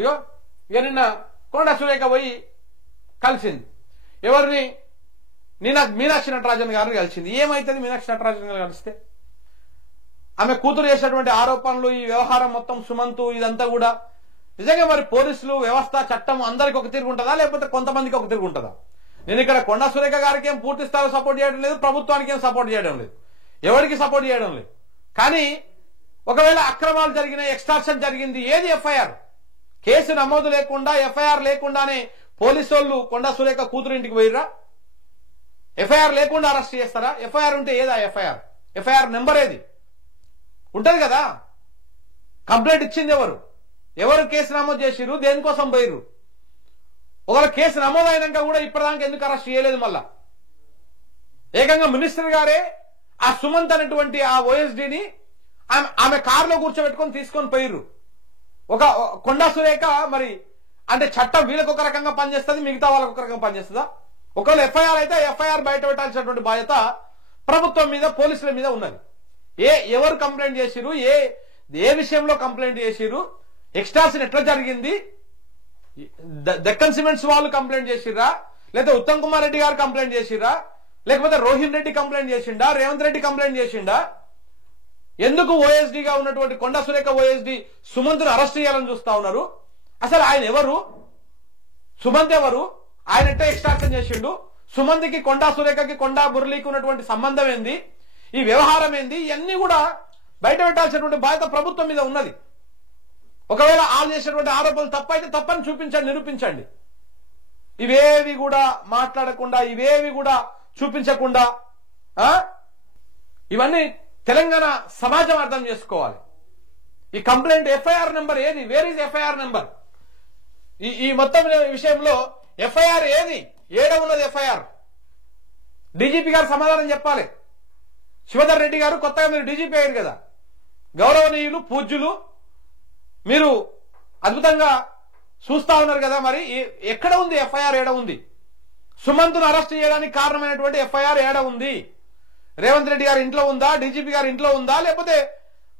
ఇగో ఇక నిన్న కొండా సురేఖ పోయి కలిసింది ఎవరిని? నిన్న మీనాక్షి నటరాజన్ గారిని కలిసింది. ఏమైతుంది మీనాక్షి నటరాజన్ గారు కలిస్తే? ఆమె కూతురు చేసినటువంటి ఆరోపణలు, ఈ వ్యవహారం మొత్తం, సుమంతు, ఇదంతా కూడా నిజంగా మరి పోలీసులు, వ్యవస్థ, చట్టం అందరికి ఒక తిరుగు ఉంటుందా, లేకపోతే కొంతమందికి ఒక తిరుగు ఉంటుందా? నేను ఇక్కడ కొండా సురేఖ గారికి ఏం పూర్తి స్థాయిలో సపోర్ట్ చేయడం లేదు, ప్రభుత్వానికి ఏం సపోర్ట్ చేయడం లేదు, ఎవరికి సపోర్ట్ చేయడం లేదు. కానీ ఒకవేళ అక్రమాలు జరిగిన, ఎక్స్టార్షన్ జరిగింది, ఏది ఎఫ్ఐఆర్? కేసు నమోదు లేకుండా, ఎఫ్ఐఆర్ లేకుండానే పోలీసు వాళ్ళు కొండా సురేఖ కూతురు ఇంటికి పోయిర్రా? ఎఫ్ఐఆర్ లేకుండా అరెస్ట్ చేస్తారా? ఎఫ్ఐఆర్ ఉంటే ఏదా ఎఫ్ఐఆర్? ఎఫ్ఐఆర్ నెంబర్ ఏది ఉంటది కదా? కంప్లైంట్ ఇచ్చింది ఎవరు? ఎవరు కేసు నమోదు చేసిర్రు? దేనికోసం పోయిర్రు? ఒకవేళ కేసు నమోదు అయినాక కూడా ఇప్పటిదాకా ఎందుకు అరెస్ట్ చేయలేదు? మళ్ళా ఏకంగా మినిస్టర్ గారే ఆ సుమంత్ అనేటువంటి ఆ ఓఎస్డీని ఆమె కారులో కూర్చోబెట్టుకొని తీసుకొని పోయిర్రు. ఒక కొండా సురేఖ మరి అంటే చట్టం వీళ్ళకి ఒక రకంగా పనిచేస్తుంది, మిగతా వాళ్ళకి ఒక రకంగా పనిచేస్తుందా? ఒకవేళ ఎఫ్ఐఆర్ అయితే ఎఫ్ఐఆర్ బయట పెట్టాల్సినటువంటి బాధ్యత ప్రభుత్వం మీద, పోలీసుల మీద ఉన్నది. ఎవరు కంప్లైంట్ చేసిరు, ఏ విషయంలో కంప్లైంట్ చేసిరు, ఎక్స్టార్షన్ ఎట్లా జరిగింది, దక్కన్ సిమెంట్స్ వాళ్ళు కంప్లైంట్ చేసిర్రా, లేకపోతే ఉత్తమ్ కుమార్ రెడ్డి గారు కంప్లైంట్ చేసిర్రా, లేకపోతే రోహిన్ రెడ్డి కంప్లైంట్ చేసిండా, రేవంత్ రెడ్డి కంప్లైంట్ చేసిండా? ఎందుకు ఓఎస్డీగా ఉన్నటువంటి కొండా సురేఖ ఓఎస్డీ సుమంత్ను అరెస్ట్ చేయాలని చూస్తా ఉన్నారు? అసలు ఆయన ఎవరు? సుమంత్ ఎవరు? ఆయన ఎట్లా ఎక్స్ట్రాక్షన్ చేసిండు? సుమంత్కి, కొండా సురేఖకి, కొండా మురళికి ఉన్నటువంటి సంబంధం ఏంది, ఈ వ్యవహారం ఏంది, ఇవన్నీ కూడా బయట పెట్టాల్సినటువంటి బాధ్యత ప్రభుత్వం మీద ఉన్నది. ఒకవేళ వాళ్ళు చేసినటువంటి ఆరోపణలు తప్పైతే తప్పని చూపించండి, నిరూపించండి. ఇవేవి కూడా మాట్లాడకుండా, ఇవేవి కూడా చూపించకుండా, ఇవన్నీ తెలంగాణ సమాజం అర్థం చేసుకోవాలి. ఈ కంప్లైంట్ ఎఫ్ఐఆర్ నెంబర్ ఏది? Where is FIR number? ఈ మొత్తం విషయంలో ఎఫ్ఐఆర్ ఏది? ఏడ ఉన్నది ఎఫ్ఐఆర్? డీజీపీ గారు సమాధానం చెప్పాలి. శివధర్ రెడ్డి గారు కొత్తగా మీరు డీజీపీ అయ్యారు కదా, గౌరవనీయులు, పూజ్యులు, మీరు అద్భుతంగా చూస్తా ఉన్నారు కదా, మరి ఎక్కడ ఉంది ఎఫ్ఐఆర్? ఏడ ఉంది? సుమంత్ను అరెస్ట్ చేయడానికి కారణమైనటువంటి ఎఫ్ఐఆర్ ఏడ ఉంది? రేవంత్ రెడ్డి గారి ఇంట్లో ఉందా, డీజీపీ గారి ఇంట్లో ఉందా, లేకపోతే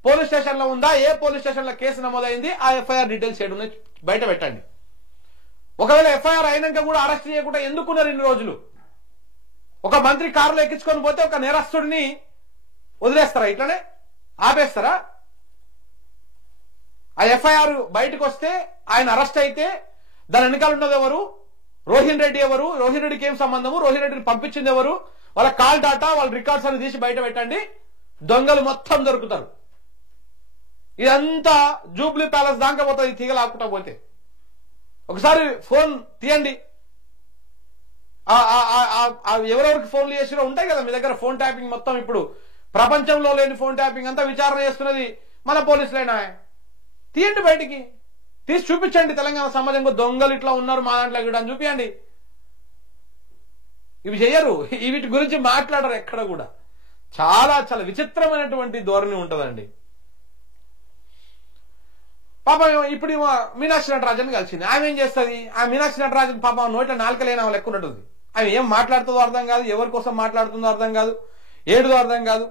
పోలీస్ స్టేషన్ లో ఉందా? ఏ పోలీస్ స్టేషన్ లో కేసు నమోదైంది? ఆ ఎఫ్ఐఆర్ డీటెయిల్స్ ఏడు ఉన్నాయి, బయట పెట్టండి. ఒకవేళ ఎఫ్ఐఆర్ అయినాక కూడా అరెస్ట్ చేయకుండా ఎందుకున్నారు ఇన్ని రోజులు? ఒక మంత్రి కారులో ఎక్కించుకొని పోతే ఒక నేరస్తుడిని వదిలేస్తారా? ఇట్లనే ఆపేస్తారా? ఆ ఎఫ్ఐఆర్ బయటకు వస్తే, ఆయన అరెస్ట్ అయితే దాని వెనకాల ఉన్నది ఎవరు? రోహిన్ రెడ్డి ఎవరు? రోహిన్ రెడ్డికి ఏం సంబంధము? రోహిన్ రెడ్డిని పంపించింది ఎవరు? వాళ్ళ కాల్ డాటా, వాళ్ళ రికార్డ్స్ అని తీసి బయట పెట్టండి. దొంగలు మొత్తం దొరుకుతారు. ఇదంతా జూబ్లీ ప్యాలెస్ దాకా పోతుంది తీగలాకుంటా పోతే. ఒకసారి ఫోన్ తీయండి, ఎవరెవరికి ఫోన్లు చేసిరో ఉంటాయి కదా మీ దగ్గర. ఫోన్ ట్యాపింగ్ మొత్తం ఇప్పుడు ప్రపంచంలో లేని ఫోన్ ట్యాపింగ్ అంతా విచారణ చేస్తున్నది మన పోలీసులైనా. తీయండి, బయటికి తీసి చూపించండి. తెలంగాణ సమాజంలో దొంగలు ఇట్లా ఉన్నారు మా దాంట్లో కూడా అని చూపించండి. ఇవి చెయ్యరు, వీటి గురించి మాట్లాడరు ఎక్కడ కూడా. చాలా చాలా విచిత్రమైనటువంటి ధోరణి ఉంటుందండి. పాపం ఇప్పుడు మీనాక్షి నటరాజన్ కలిసింది. ఆమె ఏం చేస్తుంది? ఆ మీనాక్షి నటరాజన్ పాపం నోట్ల నాలుకలేని ఆమె లెక్క ఉంటుంది. ఆమె ఏం మాట్లాడుతుందో అర్థం కాదు, ఎవరి కోసం మాట్లాడుతుందో అర్థం కాదు, ఏడుదో అర్థం కాదు.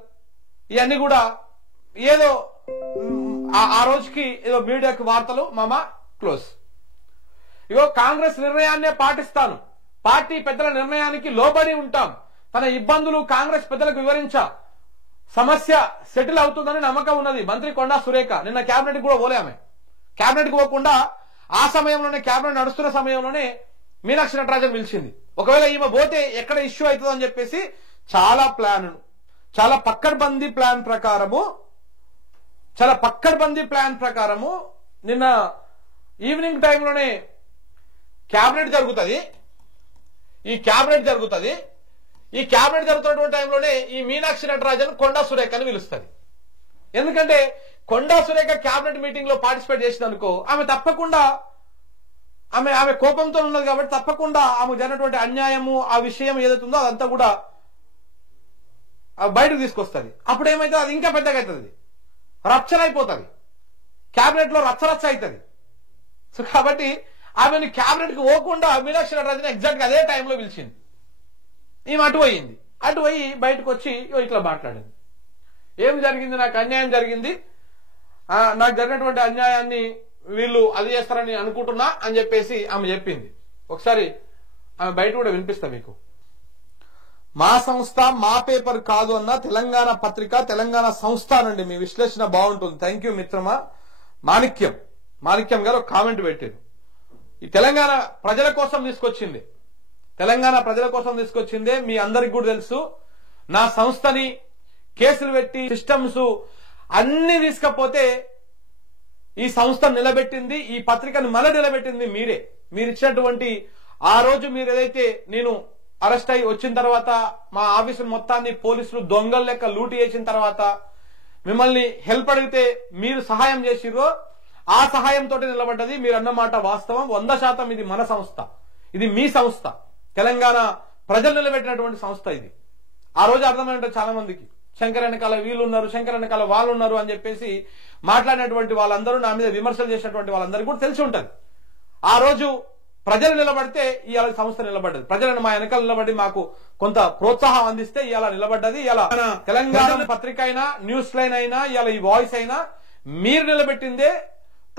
ఇవన్నీ కూడా ఏదో ఆ రోజుకి ఏదో మీడియాకి వార్తలు, మామ క్లోజ్. ఇగో కాంగ్రెస్ నిర్ణయాన్నే పాటిస్తాను, పార్టీ పెద్దల నిర్ణయానికి లోబడి ఉంటాం, తన ఇబ్బందులు కాంగ్రెస్ పెద్దలకు వివరించా, సమస్య సెటిల్ అవుతుందని నమ్మకం ఉన్నది మంత్రి కొండా సురేఖ. నిన్న కేబినెట్ కూడా పోలే ఆమె. కేబినెట్ కు పోకుండా ఆ సమయంలోనే, కేబినెట్ నడుస్తున్న సమయంలోనే మీనాక్షి నటరాజన్ పిలిచింది. ఒకవేళ ఈమె పోతే ఎక్కడ ఇష్యూ అవుతుంది అని చెప్పేసి చాలా పక్కడ్బందీ ప్లాన్ ప్రకారము నిన్న ఈవినింగ్ టైంలోనే కేబినెట్ జరుగుతుంది. ఈ కేబినెట్ జరుగుతున్నటువంటి టైంలోనే ఈ మీనాక్షి నటరాజన్ కొండా సురేఖని పిలుస్తుంది. ఎందుకంటే కొండా సురేఖ కేబినెట్ మీటింగ్ లో పార్టిసిపేట్ చేసిందనుకో, ఆమె తప్పకుండా ఆమె కోపంతో ఉన్నది కాబట్టి తప్పకుండా ఆమె జరిగినటువంటి అన్యాయము, ఆ విషయం ఏదైతుందో అదంతా కూడా బయటకు తీసుకొస్తుంది. అప్పుడు ఏమైతే అది ఇంకా పెద్దగా అవుతుంది, రచ్చలైపోతుంది, కేబినెట్ లో రచ్చరచ్చ అవుతుంది. సో కాబట్టి ఆమెను కేబినెట్ కి పోకుండా మీనాక్షి నటరాజన్ ఎగ్జాక్ట్ గా అదే టైంలో పిలిచింది. ఈమె అటు పోయి బయటకు వచ్చి ఇట్లా మాట్లాడింది. ఏం జరిగింది? నాకు అన్యాయం జరిగింది, నాకు జరిగినటువంటి అన్యాయాన్ని వీళ్ళు అది చేస్తారని అనుకుంటున్నా అని చెప్పేసి ఆమె చెప్పింది. ఒకసారి ఆమె బయట కూడా వినిపిస్తా మీకు. మా సంస్థ మా పేపర్ కాదు అన్న తెలంగాణ పత్రిక తెలంగాణ సంస్థ అనండి. మీ విశ్లేషణ బాగుంటుంది. థ్యాంక్ యూ మిత్రమా. మాణిక్యం గారు ఒక కామెంట్ పెట్టారు. ఈ తెలంగాణ ప్రజల కోసం తీసుకొచ్చింది, తెలంగాణ ప్రజల కోసం తీసుకొచ్చిందే మీ అందరికి కూడా తెలుసు. నా సంస్థని కేసులు పెట్టి సిస్టమ్స్ అన్ని తీసుకపోతే ఈ సంస్థ నిలబెట్టింది, ఈ పత్రికను మళ్ళీ నిలబెట్టింది మీరే. మీరు ఇచ్చినటువంటి ఆ రోజు మీరు ఏదైతే నేను అరెస్ట్ అయి వచ్చిన తర్వాత మా ఆఫీసు మొత్తాన్ని పోలీసులు దొంగల లెక్క లూటి చేసిన తర్వాత మిమ్మల్ని హెల్ప్ అడిగితే మీరు సహాయం చేసిర్రో ఆ సహాయంతో నిలబడ్డది. మీరు అన్నమాట వాస్తవం 100%. ఇది మన సంస్థ, ఇది మీ సంస్థ, తెలంగాణ ప్రజలు నిలబెట్టినటువంటి సంస్థ ఇది. ఆ రోజు అర్థమై ఉంటుంది చాలా మందికి. శంకర్ వెనకాల వీళ్ళు ఉన్నారు, శంకర్ వెనకాల వాళ్ళు ఉన్నారు అని చెప్పేసి మాట్లాడినటువంటి వాళ్ళందరూ, నా మీద విమర్శలు చేసినటువంటి వాళ్ళందరికీ కూడా తెలిసి ఉంటుంది. ఆ రోజు ప్రజలు నిలబడితే ఇవాళ సంస్థ నిలబడ్డది. ప్రజలను మా వెనకాల నిలబడి మాకు కొంత ప్రోత్సాహం అందిస్తే ఇవాళ నిలబడ్డది. ఇవాళ తెలంగాణ పత్రిక అయినా న్యూస్ లైన్ అయినా ఇవాళ ఈ వాయిస్ అయినా మీరు నిలబెట్టిందే,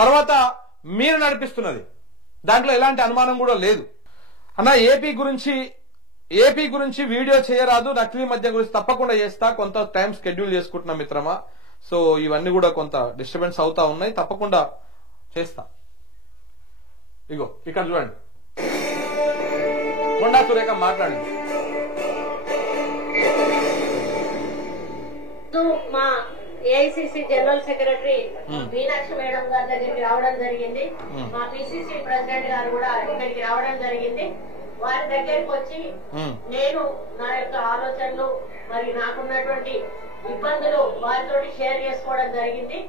తర్వాత మీరు నడిపిస్తున్నది. దాంట్లో ఎలాంటి అనుమానం కూడా లేదు అన్న. ఏపీ గురించి వీడియో చేయరాదు, నకిలీ మద్యం గురించి తప్పకుండా చేస్తా. కొంత టైం షెడ్యూల్ చేసుకుంటున్నా మిత్రమా. సో ఇవన్నీ కూడా కొంత డిస్టర్బెన్స్ అవుతా ఉన్నాయి, తప్పకుండా చేస్తా. ఇగో ఇక్కడ చూడండి, కొండా సురేఖ మాట్లాడింది. మా AICC general secretary Meenakshi madam గారి దగ్గరికి రావడం జరిగింది. మా పిసిసి ప్రెసిడెంట్ గారు కూడా ఇక్కడికి రావడం జరిగింది. వారి దగ్గరికి వచ్చి నేను నా యొక్క ఆలోచనలు మరి నాకున్నటువంటి ఇబ్బందులు వారితో షేర్ చేసుకోవడం జరిగింది.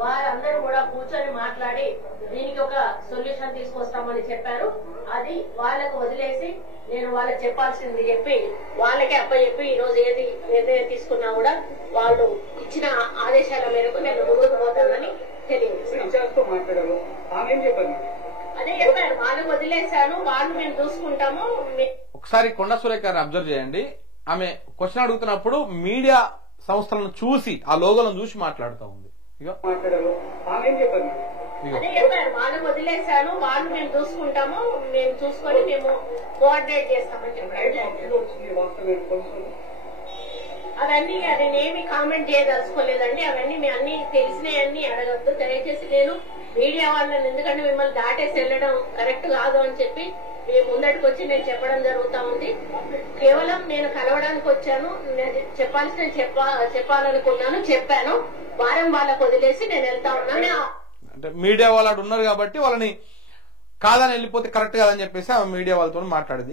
వారందరూ కూడా కూర్చొని మాట్లాడి దీనికి ఒక సొల్యూషన్ తీసుకొస్తామని చెప్పారు. అది వాళ్ళకు వదిలేసి నేను వాళ్ళకి చెప్పాల్సింది చెప్పి వాళ్ళకే అప్పచెప్పి ఈ రోజు ఏది నిర్ణయం తీసుకున్నా కూడా వాళ్ళు ఇచ్చిన ఆదేశాల మేరకు నేను ముందుకు పోతానని తెలియజేస్తాను. అదే చెప్పారు, వాళ్ళకు వదిలేశాను, వాళ్ళు మేము చూసుకుంటాము. ఒకసారి కొండా సురేఖ గారిని అబ్జర్వ్ చేయండి. ఆమె క్వశ్చన్ అడుగుతున్నప్పుడు మీడియా సంస్థలను చూసి ఆ లోగోలను చూసి మాట్లాడుతూ ఉంది. అదే చెప్పారు, వాళ్ళకు వదిలేశాను, వాళ్ళు మేము చూసుకుంటాము, మేము చూసుకొని మేము కోఆర్డినేట్ చేస్తామని చెప్పారు. అవన్నీ అది నేనేమి కామెంట్ చేయదలుచుకోలేదండి. అవన్నీ మీ అన్ని తెలిసినవన్నీ అడగద్దు దయచేసి. నేను మీడియా వాళ్ళని ఎందుకంటే మిమ్మల్ని దాటేసి వెళ్ళడం కరెక్ట్ కాదు అని చెప్పి మీ ముందటికి వచ్చి నేను చెప్పడం జరుగుతా ఉంది. కేవలం నేను కలవడానికి వచ్చాను, చెప్పాల్సిన చెప్పాలనుకున్నాను, చెప్పాను. వారం వాళ్ళకు వదిలేసి నేను వెళ్తా ఉన్నాను. అంటే మీడియా వాళ్ళు ఉన్నారు కాబట్టి వాళ్ళని కాదని వెళ్ళిపోతే కరెక్ట్ కాదని చెప్పేసి ఆ మీడియా వాళ్ళతో మాట్లాడింది.